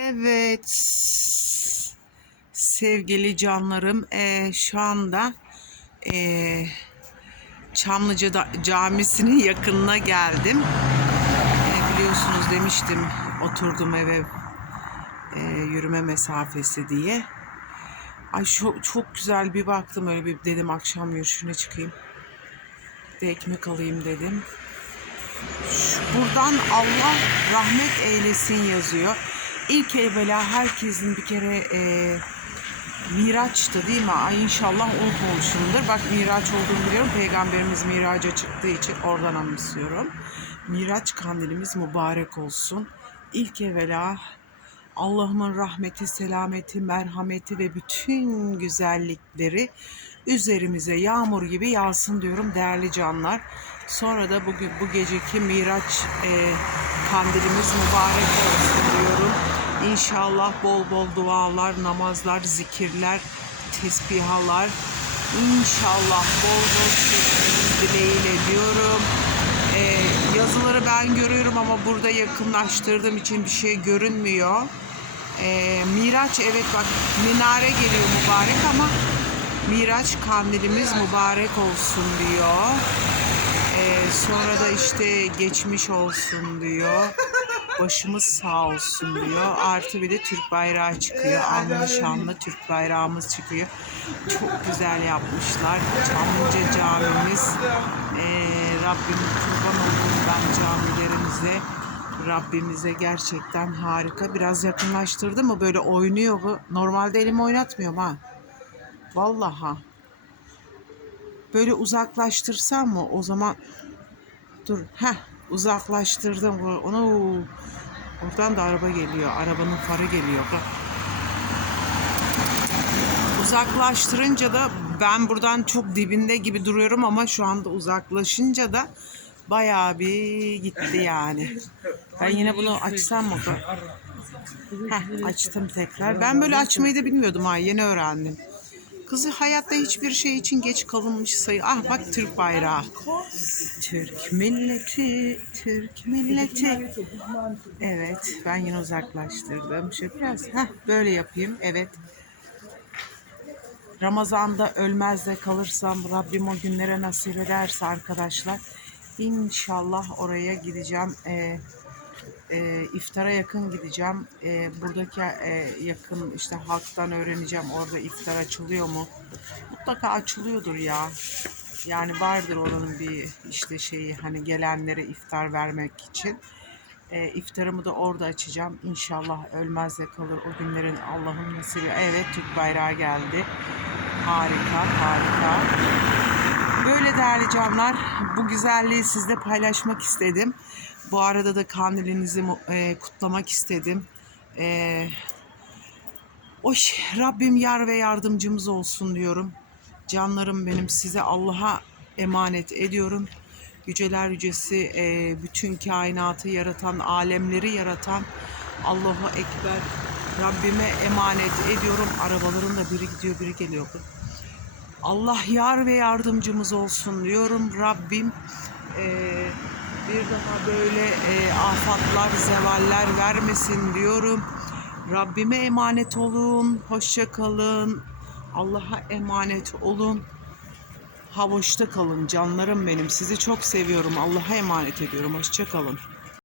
Evet. Sevgili canlarım, eee, şu anda eee Çamlıca Camisi'nin yakınına geldim. Eee, biliyorsunuz demiştim oturdum eve eee, yürüme mesafesi diye. Ay çok, çok güzel bir baktım öyle bir dedim akşam yürüyüşüne çıkayım. Bir de ekmek alayım dedim. Şu- Buradan Allah rahmet eylesin yazıyor. İlk evvela herkesin bir kere eee Miraç'tı değil mi? Ay inşallah unutmamışımdır. Bak Miraç olduğunu biliyorum. Peygamberimiz Miraç'a çıktığı için oradan anımsıyorum. Miraç kandilimiz mübarek olsun. İlk evvela Allah'ımın rahmeti, selameti, merhameti ve bütün güzellikleri üzerimize yağmur gibi yağsın diyorum değerli canlar. Sonra da bugün bu geceki Miraç e, kandilimiz mübarek olsun. İnşallah bol bol dualar, namazlar, zikirler, tesbihalar. İnşallah bol bol çekmeniz dileğiyle diyorum. Ee, yazıları ben görüyorum ama burada yakınlaştırdığım için bir şey görünmüyor. Ee, Miraç evet bak minare geliyor mübarek ama Miraç kandilimiz mübarek olsun diyor. Ee, sonra da işte geçmiş olsun diyor. Başımız sağ olsun diyor. Artı bir de Türk bayrağı çıkıyor. Anlı şanlı Türk bayrağımız çıkıyor. Çok güzel yapmışlar. Çamlıca camimiz. Ee, Rabbim kurban olduğum ben camilerimize. Rabbimize gerçekten harika. Biraz yakınlaştırdı mı böyle oynuyor bu. Normalde elimi oynatmıyorum ha. Vallahi. ha. Böyle uzaklaştırsam mı o zaman dur heh uzaklaştırdım onu oradan da araba geliyor arabanın farı geliyor uzaklaştırınca da ben buradan çok dibinde gibi duruyorum ama şu anda uzaklaşınca da bayağı bir gitti yani. Ben yine bunu açsam mı? Heh, açtım tekrar. Ben böyle açmayı da bilmiyordum ha yeni öğrendim. Kızı hayatta hiçbir şey için geç kalınmış sayı. Ah bak Türk bayrağı. Türk milleti, Türk milleti. Evet ben yine uzaklaştırdım. Şöyle biraz heh, böyle yapayım. Evet. Ramazan'da ölmez de kalırsam Rabbim o günlere nasip ederse arkadaşlar inşallah oraya gideceğim. Ee, e, iftara yakın gideceğim. E, buradaki e, yakın işte halktan öğreneceğim orada iftar açılıyor mu? Mutlaka açılıyordur ya. Yani vardır oranın bir işte şeyi hani gelenlere iftar vermek için. E, iftarımı da orada açacağım. İnşallah ölmez de kalır o günlerin Allah'ın nasibi. Evet Türk bayrağı geldi. Harika, harika. Böyle değerli canlar, bu güzelliği sizle paylaşmak istedim. Bu arada da kandilinizi e, kutlamak istedim. E, oy, Rabbim yar ve yardımcımız olsun diyorum. Canlarım benim size Allah'a emanet ediyorum. Yüceler yücesi e, bütün kainatı yaratan, alemleri yaratan Allahu Ekber. Rabbime emanet ediyorum. Arabaların da biri gidiyor biri geliyor. Allah yar ve yardımcımız olsun diyorum. Rabbim eee, bir daha böyle eee, afatlar, zevaller vermesin diyorum. Rabbime emanet olun. Hoşça kalın. Allah'a emanet olun. Havoşta kalın canlarım benim. Sizi çok seviyorum. Allah'a emanet ediyorum. Hoşça kalın.